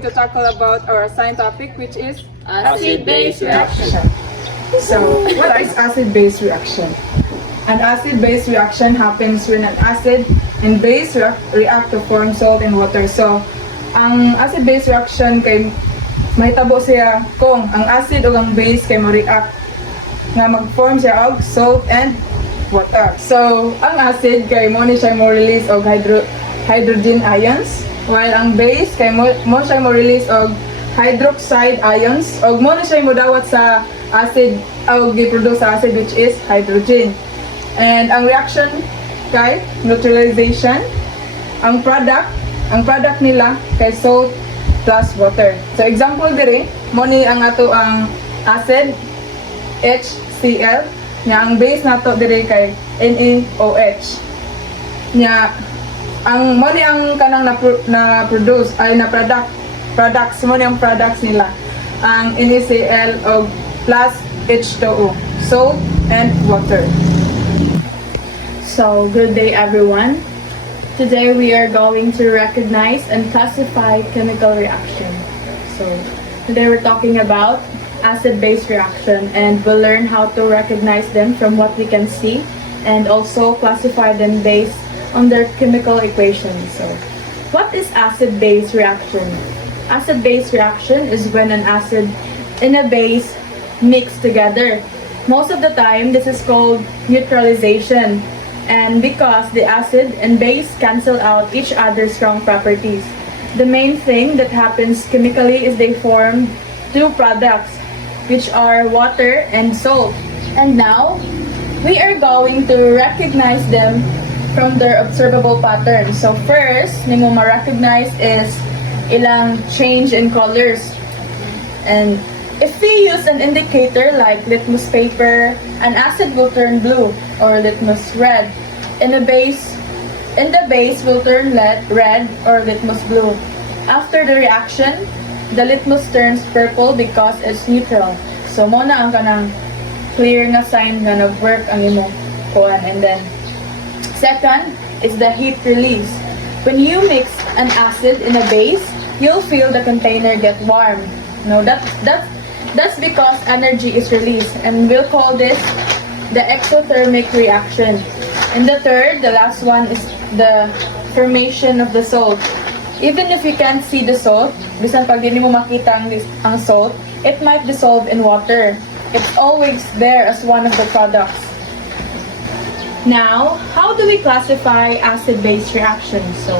going to tackle about our assigned topic, which is Acid-base reaction. So, what is acid-base reaction? An acid-base reaction happens when an acid and base react to form salt and water. So, ang acid-base reaction kay mahitabo siya kung ang acid o ang base kay mo-react nga mag-form siya og salt and water. So, ang acid kay mo ni siya mo-release og hydrogen ions, while ang base kay mo siya mo-release og hydroxide ions, og mo na siya mo-dawat sa acid o gi-produce sa acid, which is hydrogen. And ang reaction kay neutralization, ang product nila kay salt plus water. So example diri, mo ni ang ato ang acid HCl, nya ang base nato diri kay NaOH. Nya ang mo ni ang kanang na produce ay na products mo ni ang products nila ang NaCl o plus H2O, salt and water. So, good day everyone. Today we are going to recognize and classify chemical reaction. So, today we're talking about acid-base reaction, and we'll learn how to recognize them from what we can see and also classify them based on their chemical equation. So, what is acid-base reaction? Acid-base reaction is when an acid and a base mix together. Most of the time, this is called neutralization. And because the acid and base cancel out each other's strong properties. The main thing that happens chemically is they form two products, which are water and salt. And now, we are going to recognize them from their observable pattern. So first, nimo ma-recognize is ilang change in colors. And if we use an indicator like litmus paper, an acid will turn blue or litmus red. And the base will turn red or litmus blue. After the reaction, the litmus turns purple because it's neutral. So mo na ang kanang clear nga sign nga nag-work ang imo kuan. And then second is the heat release. When you mix an acid in a base, you'll feel the container get warm. No, that's because energy is released, and we'll call this the exothermic reaction. And the third, the last one, is the formation of the salt. Even if you can't see the salt, bisan pag di mo makita ang salt, it might dissolve in water. It's always there as one of the products. Now, how do we classify acid-base reactions? So,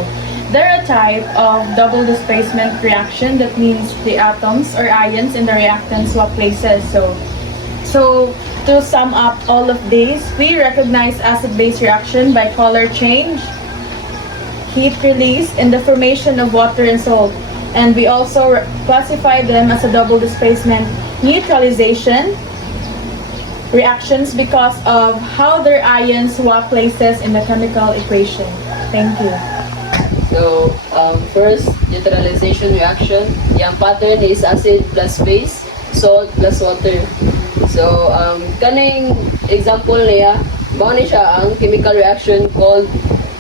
they're a type of double displacement reaction. That means the atoms or ions in the reactant swap places. So to sum up all of these, we recognize acid-base reaction by color change, heat release, and the formation of water and salt. And we also classify them as a double displacement neutralization reactions because of how their ions swap places in the chemical equation. Thank you. So, first, neutralization reaction. Yung pattern is acid plus base, salt plus water. So, kaning example niya, mao ni siya ang chemical reaction called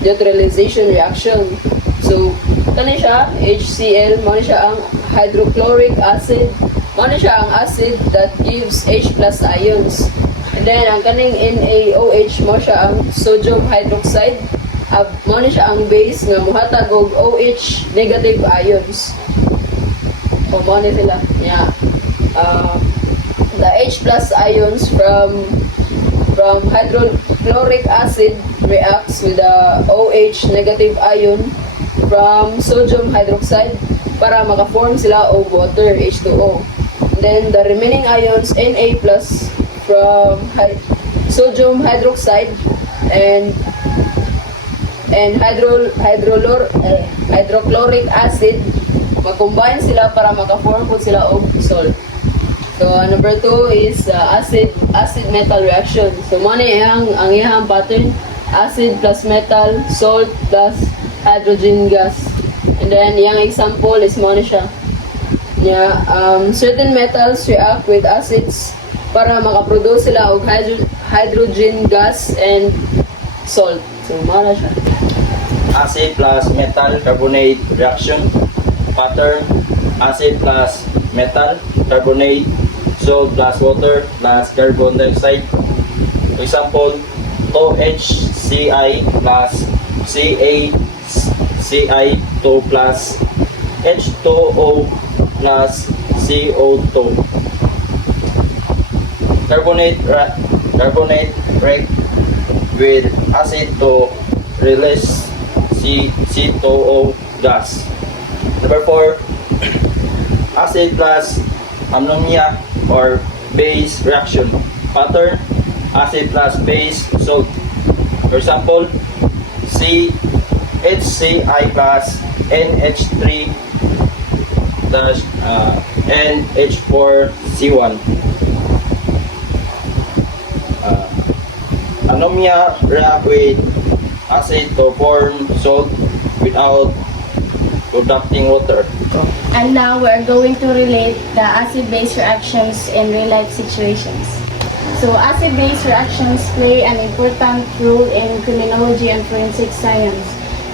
neutralization reaction. So, kani siya, HCl, mao ni siya ang hydrochloric acid. Mao ni siya ang acid that gives H plus ions. And then, ang kaning NaOH, mao siya ang sodium hydroxide. Mao ni siya ang base nga mohatag og OH negative ions. O mao ni sila. Yeah. The H plus ions from hydrochloric acid reacts with the OH negative ion from sodium hydroxide para maka-form sila og water, H2O. And then the remaining ions, Na plus from sodium hydroxide and hydrochloric acid, mag-combine sila para maka-form po sila og salt. So, number 2 is acid metal reaction. So, mo ni ang iyang pattern, acid plus metal, salt plus hydrogen gas. And then, yung example is mo ni siya. Yeah, certain metals react with acids para makaproduce sila og hydrogen gas and salt. So, mara siya. Acid plus metal carbonate reaction pattern. acid plus metal, carbonate, salt plus water plus carbon dioxide. For example, 2HCI plus CaCI2 plus H2O plus CO2. Carbonate react with acid to release C2O gas. Number 4, acid plus ammonia or base reaction. Pattern, acid plus base salt. For example, HCI plus NH3 dash NH4C1. Ammonia react with acid to form salt without producing water. And now we're going to relate the acid-base reactions in real-life situations. So acid-base reactions play an important role in criminology and forensic science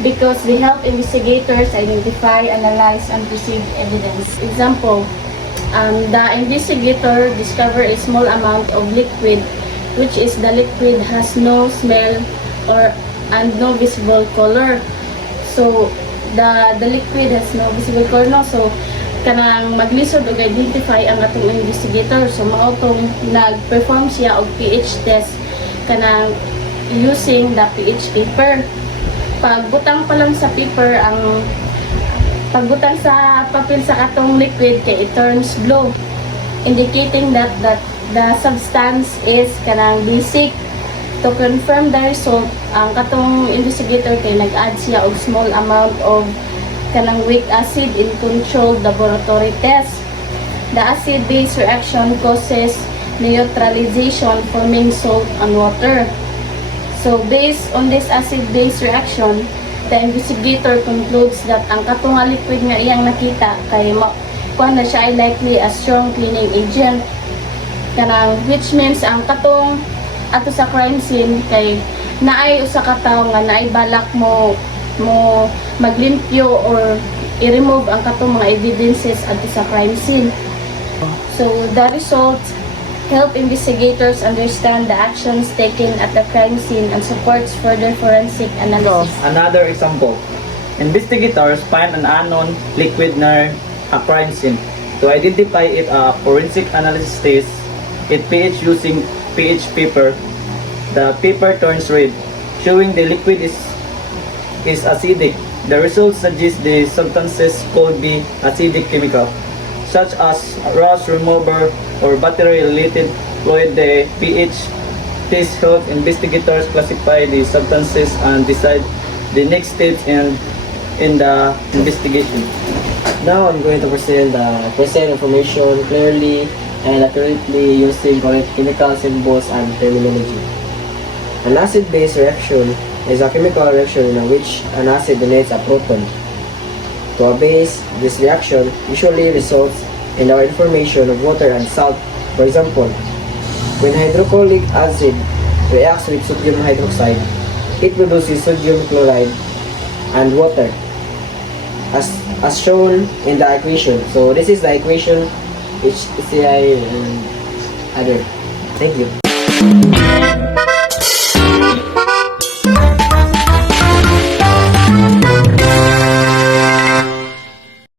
because they help investigators identify, analyze, and perceive evidence. Example, the investigator discovered a small amount of liquid, which is the liquid has no smell and no visible color. So the liquid has no visible color, no? So kanang maglisod og identify ang atong investigator. So mao tong nag-perform siya og pH test kanang using the pH paper. Pagbutang pa lang sa paper, ang pagbutang sa papel sa katong liquid kay it turns blue, indicating that the substance is kanang basic. To confirm the result, ang katong investigator kay nag-add siya og small amount of kanang weak acid in controlled laboratory test. The acid-base reaction causes neutralization, forming salt and water. So based on this acid-base reaction, the investigator concludes that ang katong liquid nga iyang nakita kay kuan na siya ay likely a strong cleaning agent. Kanang which means ang katong ato sa crime scene kay naay usa ka tawo nga naay balak mo maglimpyo or i-remove ang katong mga evidences ato sa crime scene. So the result help investigators understand the actions taken at the crime scene and supports further forensic analysis. Another example, investigators find an unknown liquid near a crime scene. To identify it, a forensic analysis test it pH using pH paper. The paper turns red, showing the liquid is acidic. The results suggest the substances could be acidic chemical, such as rust remover or battery-related fluid. The pH test helps investigators classify the substances and decide the next steps in the investigation. Now I'm going to present information clearly and accurately using correct chemical symbols and terminology. An acid-base reaction is a chemical reaction in which an acid donates a proton to a base. This reaction usually results in the formation of water and salt. For example, when hydrochloric acid reacts with sodium hydroxide, it produces sodium chloride and water, as shown in the equation. So this is the equation HCI and other. Thank you.